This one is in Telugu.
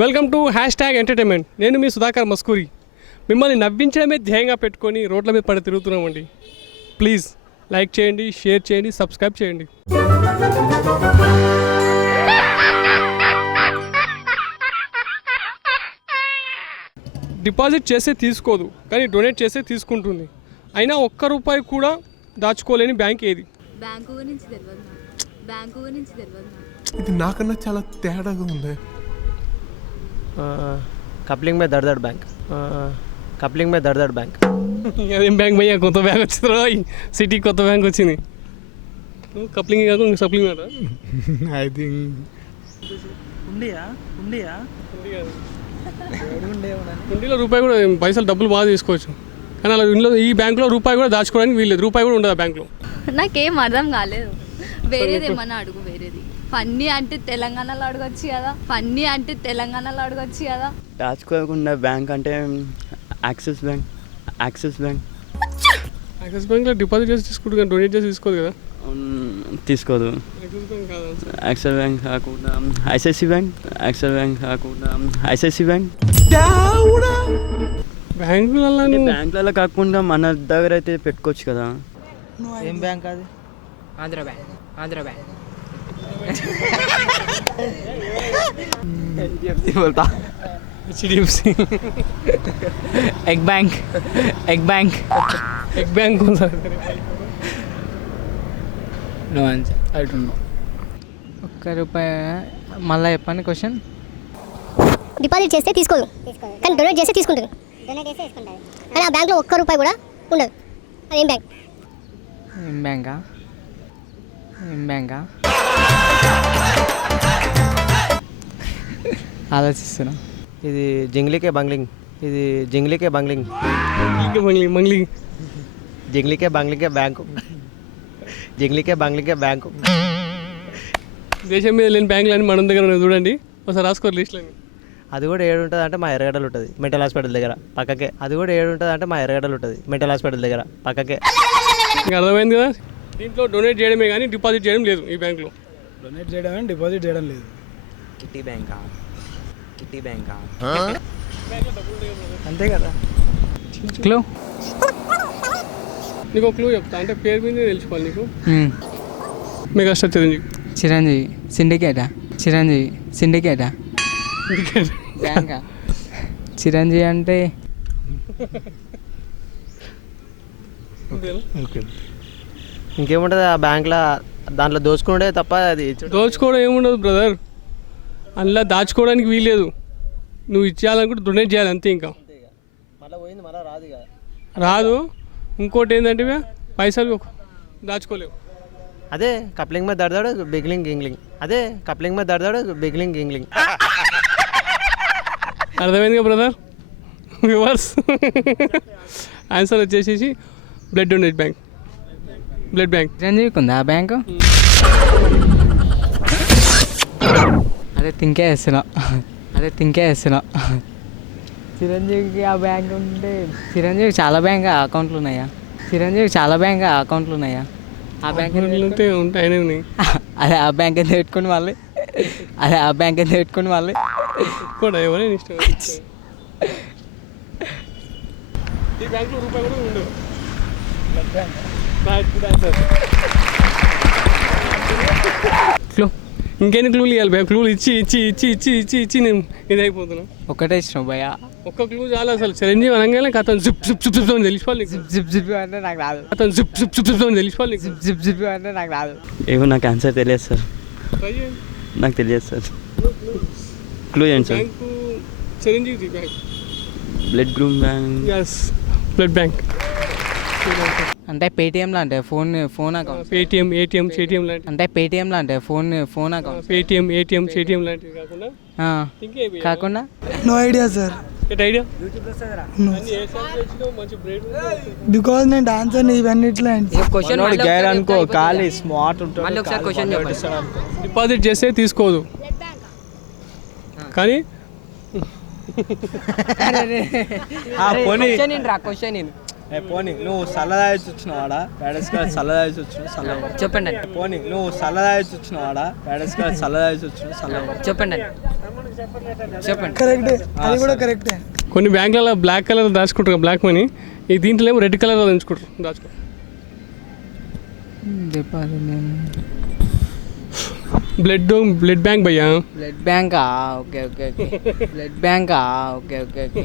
Welcome to #entertainment. నేను మీ సుధాకర్ మస్కూరి. మిమ్మల్ని నవ్వించడమే ధ్యేయంగా పెట్టుకొని రోడ్ల మీద పడి తిరుగుతున్నామండి. ప్లీజ్ లైక్ చేయండి, షేర్ చేయండి, సబ్స్క్రైబ్ చేయండి. డిపాజిట్ చేస్తే తీసుకోదు, కానీ డొనేట్ చేస్తే తీసుకుంటుంది. అయినా ఒక్క రూపాయి కూడా దాచుకోలేని బ్యాంక్ ఏది? బ్యాంకు గురించి తెలియదు. ఇది నాకన్నా చాలా తేడాగా ఉంది. కప్లింగ్ మే దర్దర్ బ్యాంక్. కప్లింగ్ మే దర్దర్ బ్యాంక్. అదేం బ్యాంక్ భయ్యా? కొత్త బ్యాంక్ వచ్చింది, సిటీ కొత్త బ్యాంక్ వచ్చింది. కప్లింగ్ కాదు ఇంకా సప్లింగ్ కదా. ఐ థింక్ ఇండియాలో రూపాయి కూడా పైసలు డబ్బులు బాగా తీసుకోవచ్చు, కానీ అలా ఇంట్లో ఈ బ్యాంకులో రూపాయి కూడా దాచుకోవడానికి వీల్లేదు. రూపాయి కూడా ఉండదు ఆ బ్యాంకులో. నాకేం అర్థం కాలేదు. వేరేది ఏమన్నా అడుగు. వేరేది ఫన్నీ అంటే తెలంగాణలో అడగొచ్చు కదా. దాచుకోకుండా బ్యాంక్ అంటే యాక్సిస్ బ్యాంక్. యాక్సిస్ బ్యాంక్లో డిపాజిట్ చేసి తీసుకుంటు కానీ డొనేట్ చేసి తీసుకోదు కదా. తీసుకోదు. యాక్సిస్ బ్యాంక్ కాకుండా ఐసిఐసి బ్యాంక్. బ్యాంకులలో కాకుండా మన దగ్గర అయితే పెట్టుకోవచ్చు కదా. ఏం బ్యాంక్ అది? Andhra bank. HDFC. Egg bank. No answer. I don't know. ₹1 మళ్ళీ చెప్పండి క్వశ్చన్. డిపాజిట్ చేస్తే తీసుకోదు, కానీ డొనేట్ చేస్తే తీసుకుంటారు. కానీ ఆ బ్యాంక్లో ₹1 కూడా ఉండదు. అది ఏం బ్యాంక్? ఏం బ్యాంకా ఆలోచిస్తున్నా. ఇది జింగ్లీకే బంగ్లింగ్. బ్యాంకు. దేశం మీద లేని బ్యాంకులు అని మన దగ్గర ఉన్నాయి చూడండి. ఒకసారి రాసుకోరు లిస్టులో. అది కూడా ఏడు ఉంటుంది అంటే మా ఎర్రగడ్డలు ఉంటుంది మెంటల్ హాస్పిటల్ దగ్గర పక్కకే. ఇంకా అర్థమైంది కదా. దీంట్లో డొనేట్ చేయడమే కానీ డిపాజిట్ చేయడం లేదు ఈ బ్యాంకులో. డిపాజిట్ చేయడం లేదు. కిట్టి బ్యాంకా. అంతే కదా. క్లూ నీకు క్లూ చెప్తా, అంటే పేరు మీద తెలుసుకోవాలి నీకు. మెగాస్టార్ చిరంజీవి. సిండికేటా బ్యాంకా? చిరంజీవి అంటే ఇంకేముంటుంది ఆ బ్యాంక్లో? దాంట్లో దోచుకుంటే తప్ప అది దోచుకోవడం ఏముండదు బ్రదర్. అందులో దాచుకోవడానికి వీల్లేదు. నువ్వు ఇచ్చేయాలనుకుంటే డొనేట్ చేయాలి అంతే. ఇంకా రాదు. ఇంకోటి ఏంటంటే పైసలు దాచుకోలేవు. అదే కప్లింగ్ మీద దర్దాడు బిగ్లింగ్ గింగ్లింగ్. అర్థమైంది కదా బ్రదర్ వ్యూవర్స్? ఆన్సర్ వచ్చేసి బ్లడ్ డొనేట్ బ్యాంక్. చిరంజీవికి ఉందా ఆ బ్యాంకు? అదే థింకే చేస్తున్నా. చిరంజీవికి ఆ బ్యాంక్ ఉంటే చిరంజీవి చాలా బ్యాంక్ అకౌంట్లు ఉన్నాయా? ఆ బ్యాంక్ ఉంటాయనే ఉన్నాయి. అదే ఆ బ్యాంక్ ఎంత పెట్టుకుని మళ్ళీ కూడా ఎవరైనా ఇష్టం. ఈ బ్యాంకులో రూపాయి కూడా ఉండదు. క్లూ ఇంకెన్ని క్లూలు ఇవ్వాలి భయ? క్లూలు ఇచ్చి నేను ఇదైపోతున్నా. ఒకటే ఇష్టం భయ. ఒక్క క్లూ చాలా. అసలు చిరంజీవి అనగానే అతను జిప్ అని తెలిసిపోవాలి. జిప్ అంటే నాకు రాదు. జిప్ అంటే నాకు రాదు. ఏమో నాకు ఆన్సర్ తెలియదు సార్. నాకు తెలియదు సార్. క్లూ ఏంటి sir? Bank Chiranjeevi bank. Blood group bank. Yes, blood bank. అంటే పేటిఎంలో అంటే ఫోన్ అకౌంట్. పేటిఎం, ఏటీఎం, షేటిఎం లాంటి. అంటే పేటిఎంలో అంటే ఫోన్ అకౌంట్. పేటిఎం, ఏటీఎం, షేటిఎం లాంటివి కాకుండా no idea sir. Idea because నేను డాన్సర్ ఇవన్నిట్లో అనుకో ఖాళీ స్మార్ట్ ఉంటుంది. డిపాజిట్ చేస్తే తీసుకోదు, కానీ పోనీ నువ్వు సల్లదాయచి వచ్చినవాడా ప్యాడెస్ కాడ సల్లదాయచి వచ్చిన చెప్పండి. పోనీ నువ్వు సల్లదాయచి వచ్చినవాడా ప్యాడెస్ కాడ సల్లదాయచి వచ్చిన చెప్పండి. చెప్పండి. కరెక్టే, అది కూడా కరెక్టే. కొన్ని బ్యాంకులలో బ్లాక్ కలర్ దాచుకుంటారు బ్లాక్ మనీ, ఈ దీంట్లో ఏమో రెడ్ కలర్లో దాచుకుంటారు. డిపాజిట్ బ్లడ్ బ్యాంక్ భయ్యా. బ్లడ్ బ్యాంకా? Okay okay okay. బ్లడ్ బ్యాంకా? Okay okay okay.